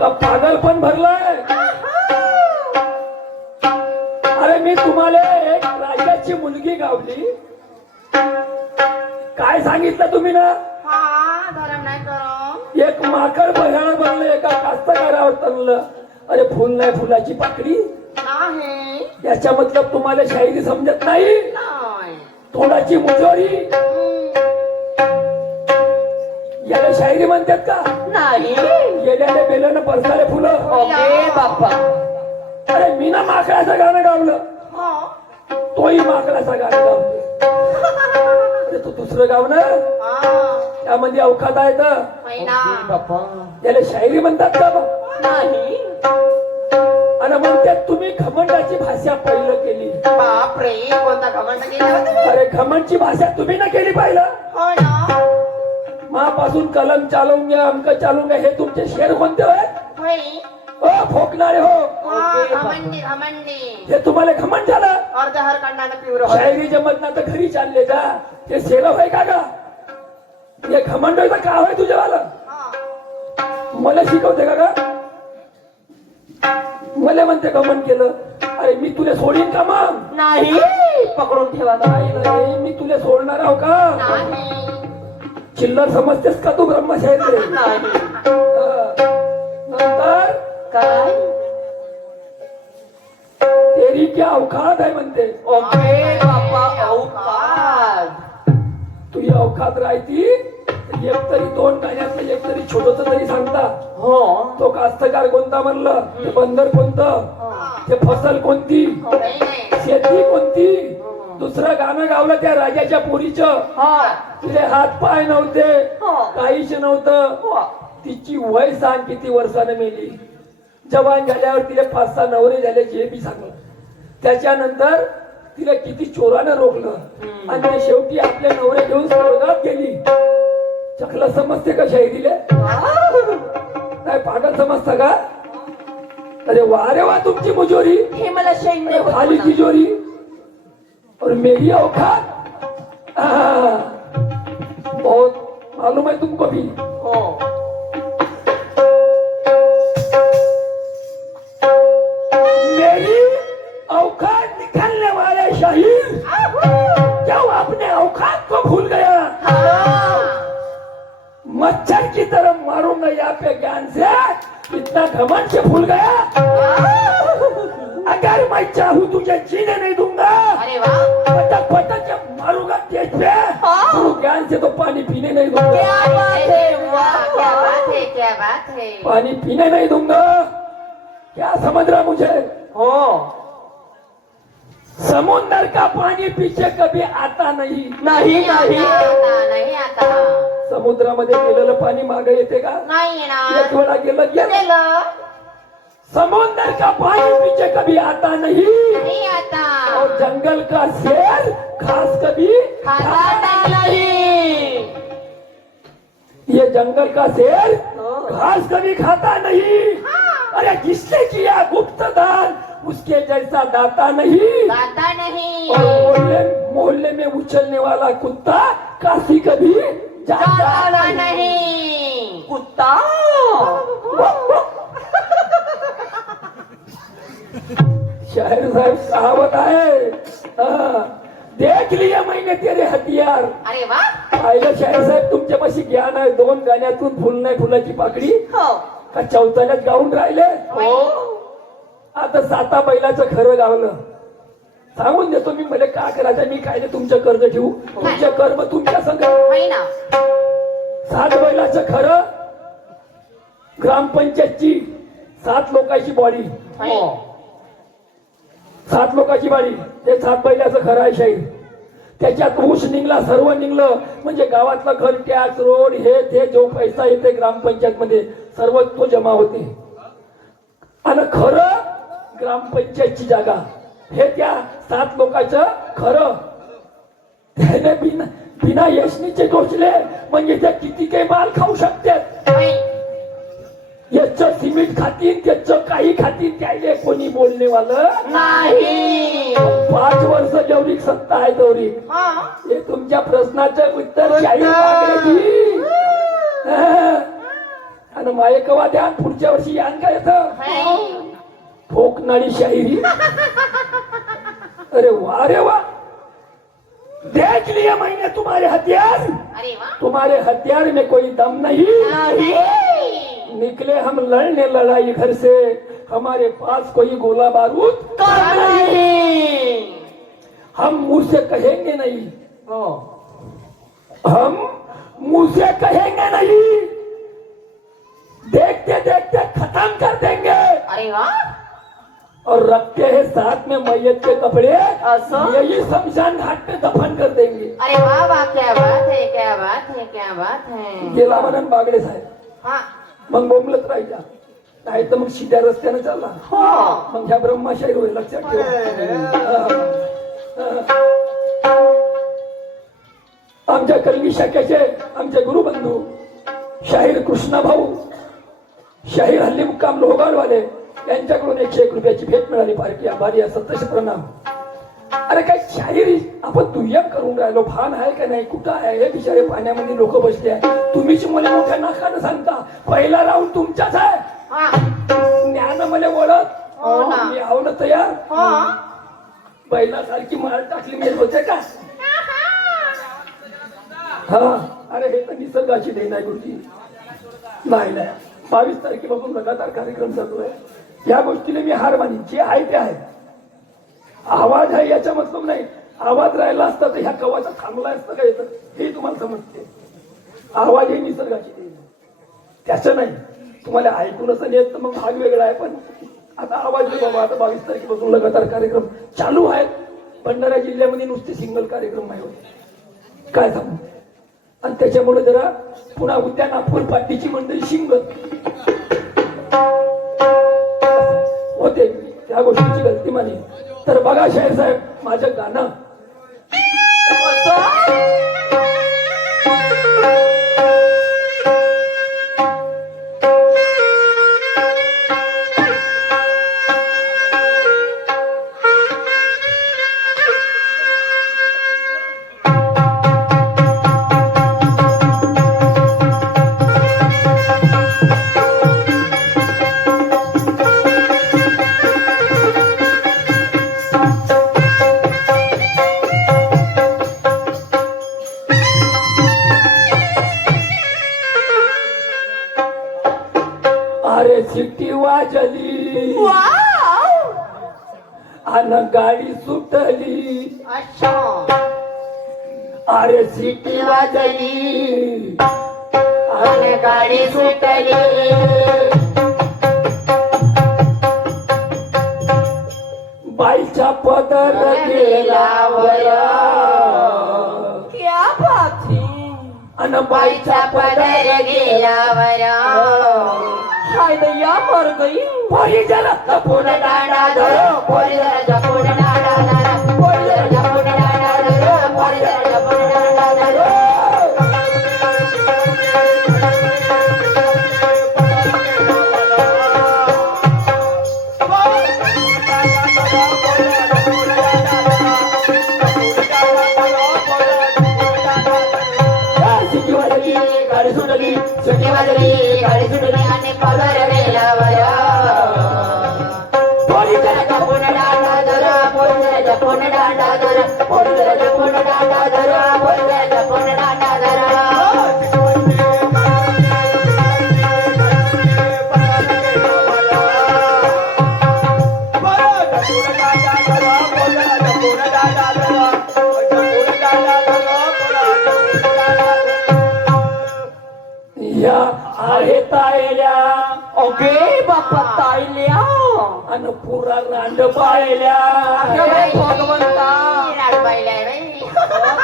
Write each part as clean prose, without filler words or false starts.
का पागल पण भरलाय? अरे मी तुम्हाला एक राजाची मुलगी गावली, काय सांगितलं तुम्ही ना? हा धरम नाही करम. एक माकड बघायला बनलं, एका कास्तकारावर तणलं. अरे फुल नाही फुलाची पाकडी, नाही याच्या मतलब तुम्हाला शायरी समजत नाही? नाही. तोंडाची मुजोरी, याला शायरी म्हणतात का? नाही. येड्याने बेल्यानं परसाले फुलं. ओके बाप्पा. अरे मी ना माकडाचं गाणं गावलं, हा. तोही माकडाचं गाणं गावलं. अरे तू दुसरं गाव ना, हा. त्यामध्ये अवखात आहे तर महिना. बाप्पा. याला शायरी म्हणतात का बा? नाही. आणि म्हणतात तुम्ही घमंडाची भाषा पहिलं केली. बापरे कोणता घमंड केला होता? अरे घमंडची भाषा तुम्ही ना केली पाहिलं. हो ना. मापासून कलम चालवून अंक चालवून हे तुमचे शेर कोणते होय? होय. हो फोकणारे हो, हा, घमंडी घमंडी. हे तुम्हाला घमंड झालं. अर्ध हरकंडानं पिवरं होय. शायरी जमत ना तर घरी चालले का? ते शेर होय का गा? हे घमंड होय तर का होय तुझ्यावालं? हा. मला शिकवते का गा? मला म्हणते घमंड केलं. अरे मी तुला सोडीन का मग? नाही पकडून ठेवा. नाही नाही, मी तुला सोडणार आहो का? नाही. चिल्लर समजतेस का तू ब्रह्मशाहीर? नाही. नंतर काय? तेरी क्या अवकात आहे म्हणते. ओके बाप्पा औकात. तुझी अवकात राहती एक तरी दोन गाण्यातलं एक तरी छोटस तरी सांगता. हो. तो कास्तकार कोणता म्हणलं, ते बंदर कोणतं, ते फसल कोणती, नाही नाही. शेती कोणती. दुसरं गाणं गावलं त्या राजाच्या पोरीचं. हा. तिथे हात पाय नव्हते, हो. काहीच नव्हतं. हो. तिची वय सांग किती वर्षाने मेली. जवान झाल्यावर तिला 5-6 नवरे झाले, जे बी सांगलं. त्याच्यानंतर तिला किती चोरानं रोखलं आणि ते शेवटी आपले नवरे घेऊन स्वर्गात गेली. चकला समजते का शाहिरीले? काय पागल समजता का? अरे वा रे वा तुमची मुजोरी, हे मला सैन्य होतं खाली ना. तिजोरी और मेरी औकात. बहुत मालूम है तुमको भी. हो. मेरी औकात निकालने वाले शाहीर जब अपने औकात को भूल गया, मच्छर की तरह मारूंगा यहाँ पे ज्ञान से, इतना घमंड से भूल गया. अगर मैं चाहूँ तुझे जीने नहीं दूंगा, अरे वाह. पटक पटक के मारूंगा तेज पे, तो ज्ञान से तो पानी पीने नहीं क्या दूंगा. बात है. वाह क्या बात है. क्या बात है. पानी पीने नहीं दूंगा. क्या समझ रहा मुझे? हो. समुद्र का पानी पीछे कभी आता नहीं. नाही नाही आता. नाही आता. समुद्रामध्ये गेलेलं पाणी मागे येते का? नाही एक येणार. वेळा गेलं गेलं. गेलं. समुद्र का पानी पीछे कभी आता नहीं, नाही आता. और जंगल का शेर घास कभी खाता नाही. ये जंगल का शेर घास कभी खाता नहीं. अरे जिसने किया गुप्त दान उसके जैसा दाता नहीं. खाता नहीं. और मोहल्ले मोहल्ले में उछलने वाला कुत्ता काशी कभी जाता जाता नहीं. नहीं. कुत्ता. शायर साहब कहावत आहे. हाँ, देख लिया मैंने तेरे हथियार. अरे वा. पाहिलं शायर साहेब तुमच्यापाशी ज्ञान आहे. 2 गाण्यातून फुल नाही फुलाची पाकडी हो. का चौथ्यालाच गाऊन राहिले. हो. आता 7 बैलाचं खरं गावलं. सांगून देतो मी, मला का करायचं, मी काय नाही तुमचं कर्ज ठेवू. तुमचे कर्म तुमच्या संग. होय ना. 7 बैलाचं खरं, ग्रामपंचायतची 7 लोकांची बॉडी, हो. 7 लोकांची बाडी, ते 7 बैलाचं खरं आहे शाहीर. त्याच्यात ऊस निघला, सर्व निघलं, म्हणजे गावातला घर टॅक्स रोड हे ते जो पैसा येते ग्रामपंचायत मध्ये सर्व तो जमा होते. आणि खरं ग्रामपंचायतची जागा हे त्या 7 लोकांचं खरं. त्याने बिना यशनीचे टोचले म्हणजे ते किती काही माल खाऊ शकतात. होय. याचं सिमेंट खातील, त्याचं काही खातील, त्याले कोणी बोलणे वालं नाही. 5 वर्ष जेवढी सत्ता आहे तेवढी. हा. हे तुमच्या प्रश्नाचं उत्तर शाहीर मागण्याची. आणि माये कवा द्या पुढच्या वर्षी यान काय येतं है. फोकनाडी शायरी अरे वाह देख लिया मैंने तुम्हारे हथियार अरे वा. तुम्हारे हथियार में कोई दम नहीं नहीं. निकले हम लड़ने लड़ाई घर से हमारे पास कोई गोला बारूद कम नहीं. हम मुंह से कहेंगे नहीं हो. हम मुंह से कहेंगे नहीं देखते देखते खत्म कर देंगे अरे वा. और रखते हैं साथ में मैयत के कपड़े असं? यही शमशान घाट पे दफन कर देंगे अरे वाह वाह, क्या बात है, क्या बात है, क्या बात है. गेला म्हणून बागडे साहेब हा. मग बोंबलत राहायच्या नाही तर मग शिट्या रस्त्याने चालला हो. मग ह्या ब्रह्मशाहीर होईल लक्षात ठेवा आमच्या कलगी शाखेचे आमचे गुरुबंधू शाहीर कृष्णा भाऊ शाहीर हल्ली मुक्काम लोहगाडवाले यांच्याकडून 101 रुपयाची भेट मिळाली पार्टी आभारी असं तसे प्रणाम अरे काय शाहिरी आपण दुय्यम करून राहिलो भान आहे का नाही कुठं आहे हे बिचारे पाण्यामध्ये लोक बसले आहे तुम्हीच मला मोठ्या नाकानं सांगता पहिला राऊंड तुमचाच आहे हा. ज्ञान मला ओळख हो ना. मी आहो ना तयार हो. बैलासारखी माळ टाकली मी होते का हा अरे हे तर निसर्गाची देण आहे गुरुजी नाही 22 तारखेपासून लगातार कार्यक्रम चालू आहे या गोष्टीला मी हार मानी जे आहे ते आहे आवाज आहे याचा मतलब नाही आवाज राहिला असता तर ह्या कवाचा थांबला असतं का येतं हे तुम्हाला समजते आवाज हे निसर्गाची देण त्याचं नाही तुम्हाला ऐकून असं येत तर मग भाग वेगळा आहे पण आता आवाज नाही बाबा आता 22 तारखेपासून लगातार कार्यक्रम चालू आहेत भंडारा जिल्ह्यामध्ये नुसते सिंगल कार्यक्रम नाही होते काय सांगू आणि त्याच्यामुळे जरा पुन्हा उद्या नागपूर पार्टीची मंडळी शिंग होते त्या गोष्टीची गलती मानी तर बघा शाहीर साहेब माझं गाणं अरे सिटी वाजली वाव. आणि गाडी सुटली अच्छा. अरे सिटी वाजली आणि गाडी सुटली. बाईचा पदर गेला वया क्या बात है. आणि बाईचा पदर गेल्यावर हाय दैया मर गई. पोरी जरा जपून डांडा धरो, पोरी जरा जपून डांडा धरो, पोरी जरा जपून डांडा धरो, पोरी जरा जपून डांडा धरो. सिटी वाजली गाडी सुटली सुट्टी वाजली, गाडी सुटली आणि पदर गेल्यावर पोरी जरा जपून डांडा धरो, पोरी जरा जपून डांडा धरो, पोरी जरा जपून डांडा धरो, पोरी जरा जपून डांडा धरो. या आहे तायल्या ओके बाप्पा ताईल्या. आणि पुरा रांड पायल्या भगवंता रानबाईला रे.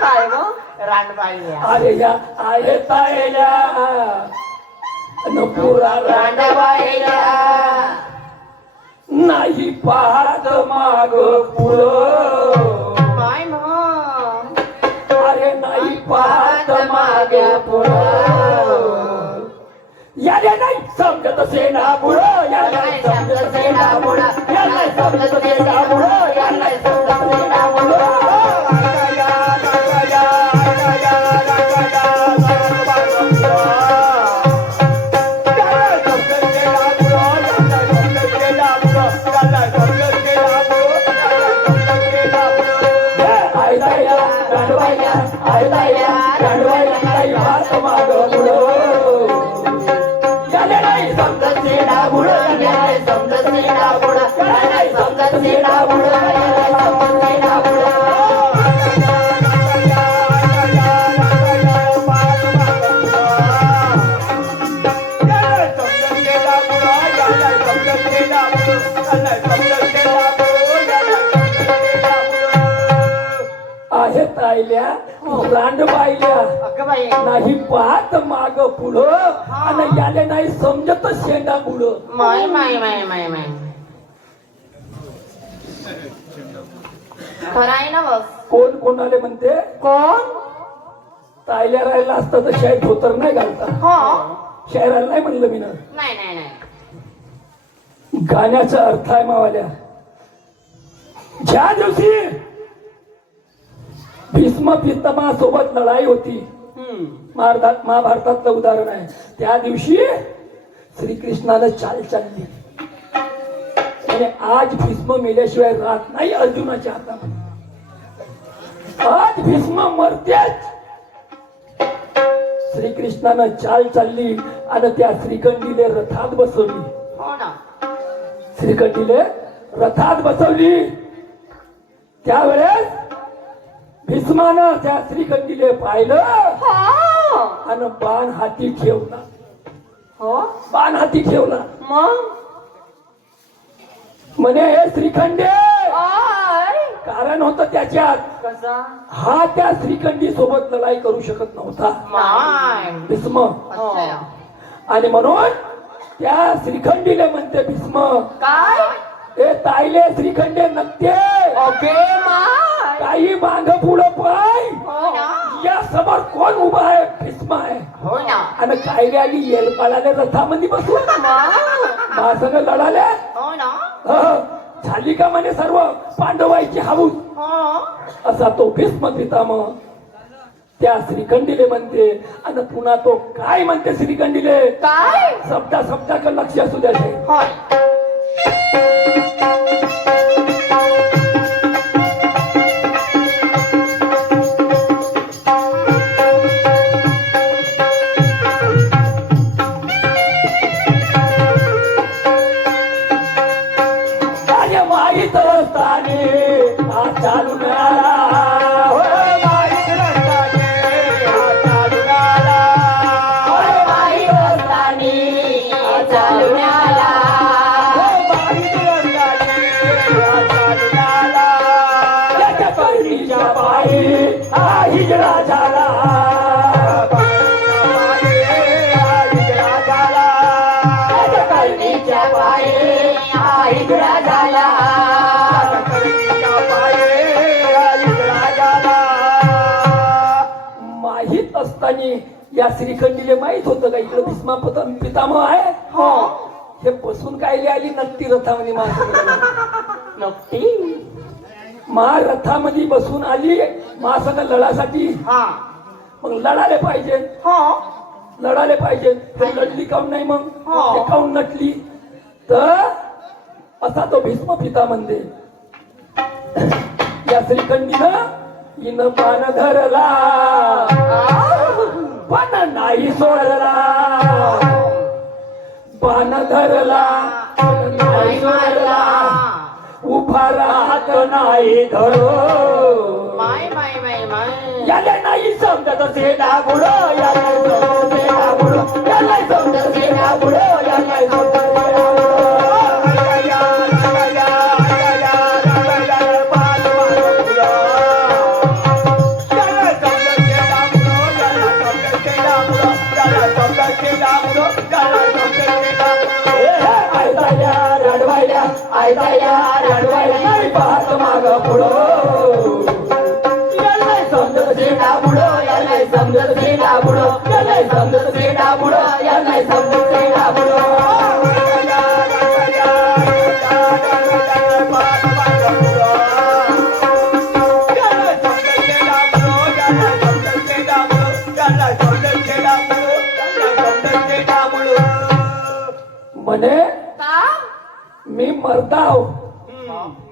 काय मग रानबाईला. अरे या आहे तायल्या आणि पुरा रांड रानबाईला. नाही पाहत माग पुढं काय मग अरे नाही पाहत माग पुढं याला नाही समजत सेना पुढं याला नाही समजत सेना पुढं याला नाही समजत सेना पुढं याला नाही समजत सेना पुढं समजत सेडा बुड याला समजत सेडा बुड याला समजत सेडा बुड याला समजत सेडा बुड आहे तायल्या रांड पाहिल्या अगं बाई नाही पाहत माग पुढं आणि याले नाही समजत शेंडा बुड माय माय माय माय माय खरं आहे ना बस कोण कोणाले म्हणते कोण तायल्या राहिला असता तर शाळेत धोतर नाही घालता हो शायराला नाही म्हणलं मी ना नाही नाही नाही गाण्याचा अर्थ आहे मावाल्या ज्या दिवशी भीष्म पितामहा सोबत लढाई होती महाभारतातलं उदाहरण आहे त्या दिवशी श्रीकृष्णानं चाल चालली आणि आज भीष्म मेल्याशिवाय राहत नाही अर्जुनाच्या हातामध्ये आज भीष्म मरतेच श्रीकृष्णानं चाल चालली आणि त्या श्रीखंडीले रथात बसवली हो ना श्रीखंडीले रथात बसवली त्यावेळेस भीष्मानं त्या श्रीखंडीले पाहिलं हो आणि बाण हाती ठेवला हो बाण हाती ठेवला मग म्हणे हे श्रीखंडे आय कारण होतं त्याच्यात कसा हा त्या श्रीखंडी सोबत लढाई करू शकत नव्हता माय भीष्म अच्छा आणि म्हणून त्या श्रीखंडीले म्हणते भीष्म काय हे ताईले श्रीखंडे नसते ओके माय काही माग पुढं पाय हो ना या समोर कोण उभा आहे भीष्म आहे हो ना आणि कायले आली येलपाळाले रथामध्ये बसून महासंग लढाले हो ना झाली का म्हणे सर्व पांडवायची हाऊस हो असा तो भीष्म पितामह त्या श्रीखंडीले म्हणते आणि पुन्हा तो काय म्हणते श्रीखंडीले काय शब्दाकडे लक्ष असू द्या साहेब. होय अरे माहीत असताने हा चालून आला होय, माहीत नसताने हा चालून आला. होय बाई रस्तानी चालून आला होय, माहीत नसताने हा चालून आला. त्याच्या करडीच्या पायी हा हिजडा झाला. त्याच्या कळणीच्या पायी हा हिजडा झाला माहीत असताना या श्रीखंडीले माहित होतं का इकडे भीष्मा पितामह आहे हो हे बसून कायले आली नक्की रथामध्ये नक्की रथामध्ये बसून आली महासंग लढासाठी हा मग लढाले पाहिजे हो लढाले पाहिजे ते लढली काऊन नाही मग हो. ते काऊन नटली तर असा तो भीष्म पिता म्हणते या श्रीखंडीनं हिनं पान धरला पण नाही सोडला पान धरला पण नाही सोडला उभा राहत नाही धरो माय माय माय माय याला नाही समजत सेडा बुड याला समजत सेडा बुड याला समजत सेडा बुड याला समजत सेडा रडवायला नाही पाहत माग पुढं याला समजत सेडा बुड याला समजत सेडा बुड याला समजत सेडा बुड याला समजत सेडा बुड म्हणे का मी मरताव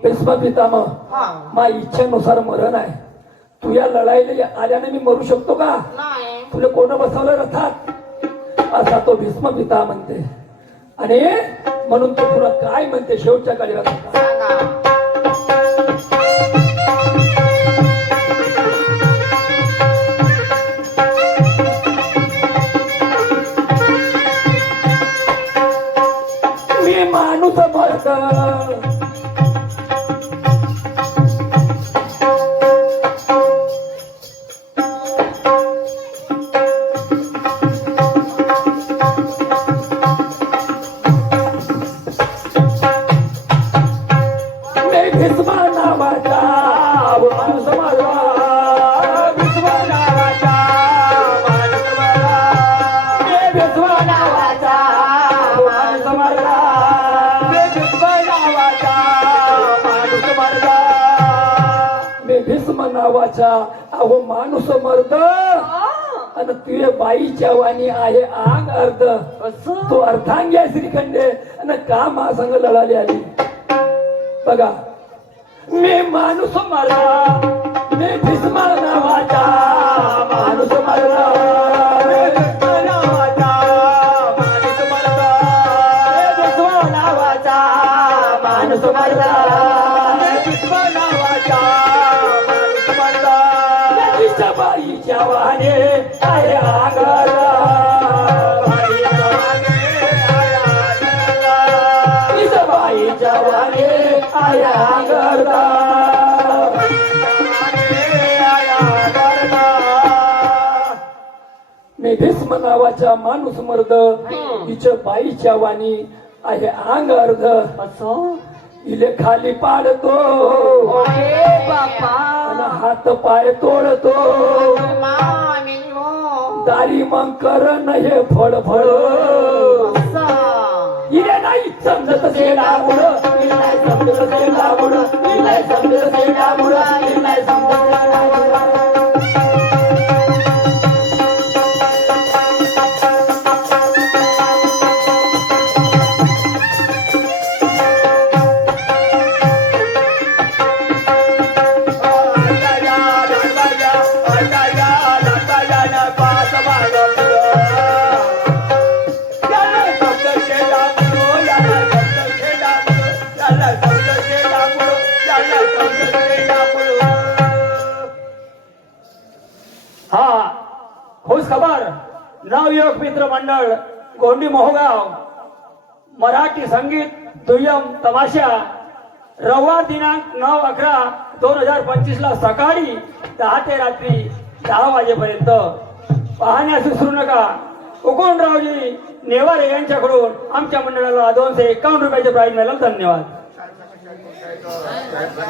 भीष्म पितामह हा माझ्या इच्छेनुसार मरण आहे तू या लढाईला आल्याने मी मरू शकतो का नाही तुला कोण बसवलं रथात असा तो भीष्म पिता म्हणते आणि म्हणून तो तुला काय म्हणते शेवटच्या काळी राहतो सांगा मी माणूस मरत मी भीष्मा नावाचा माणूस मरला भीष्मा नावाचा माणूस मरला मी भीष्मा नावाचा माणूस मरला मी भीष्म नावाचा अहो माणूस मरद आणि तुझे बाईच्या वाणी आहे आंग अर्ध तो अर्धांग्या श्रीखंडे आणि का मा संग लढाली आली बघा मी माणूस मरला मी भीष्म नावाचा माणूस मरला मी भीष्म नावाचा माणूस मरला मी भीष्म नावाचा माणूस मरला मी भीष्म नावाचा माणूस मरला तिच्या बाईच्या वाणे आहे आगरला बाईच्या वाणे आहे आगरला तिच्या बाईच्या वाणे आहे आगरला मी भीष्म नावाचा माणूस मर्द तिच्या बाईच्या वाणी आहे अंग अर्ध असं इले खाली पाडतो ओरे बापा आणि हात पाय तोडतो मामी दारी मग कर हे फळ फळ इले नाही समजत से डामुड इले नाही समजत से डामुड इले नाही समजत से डामुड इले नाही समजत से डामुड हा खुश खबर नवयुवक मित्र मंडळ गोंडी मोहगाव मराठी संगीत दुय्यम तमाशा रविवार दिनांक 9/11/2025 ला सकाळी 10 ते रात्री 10 वाजेपर्यंत पाहण्यास विसरू नका. उकोणरावजी नेवारे यांच्याकडून आमच्या मंडळाला 251 रुपयाचे प्राईज मिळालं. धन्यवाद.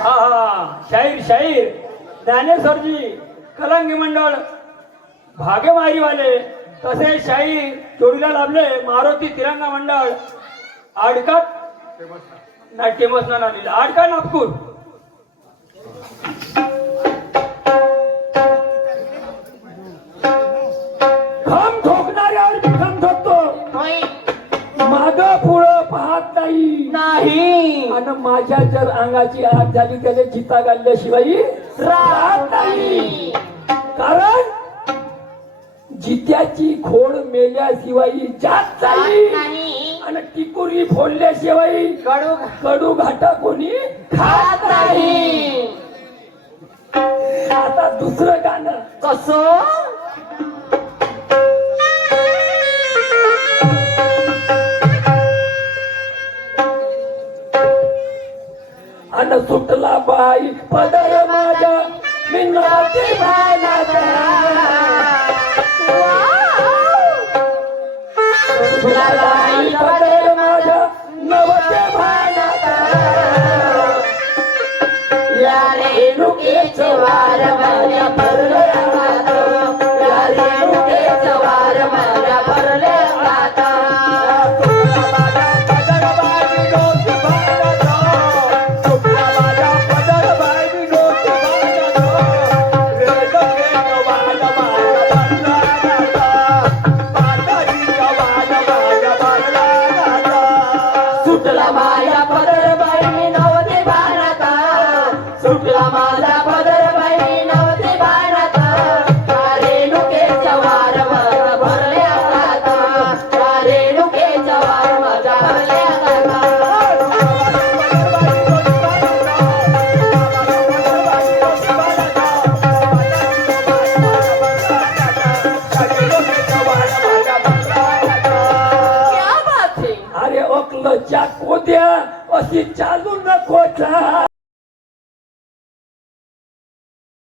हा शाहीर ज्ञानेश्वरजी कलंगी मंडळ भागेमारीवाले तसेच शाहीर जोडीला लाभले मारुती तिरंगा मंडळ आडकात नाट्यमस आडका नागपूर. खम ठोकणाऱ्यावर मी खम ठोकतो होय माग पुढं पाहत नाही नाही आणि माझ्या जर अंगाची आग झाली त्याने जिता घालल्याशिवाय राहत नाही. कारण जित्याची खोड मेल्याशिवाय जात नाही नाही आणि टिकुरी फोडल्याशिवाय कडू कडू घाटा कोणी खात नाही. आता दुसरं गाणं कसं अन सुटला बाई पदर माझ्या मी नाते भानाचा सुटला बाई पदर माझ्या नवते भानाचा या रेणुकेचे वार माझ्या भरले अंगात या रेणुकेचे वार माझ्या भरले अंगात सुटला माझ्या पदर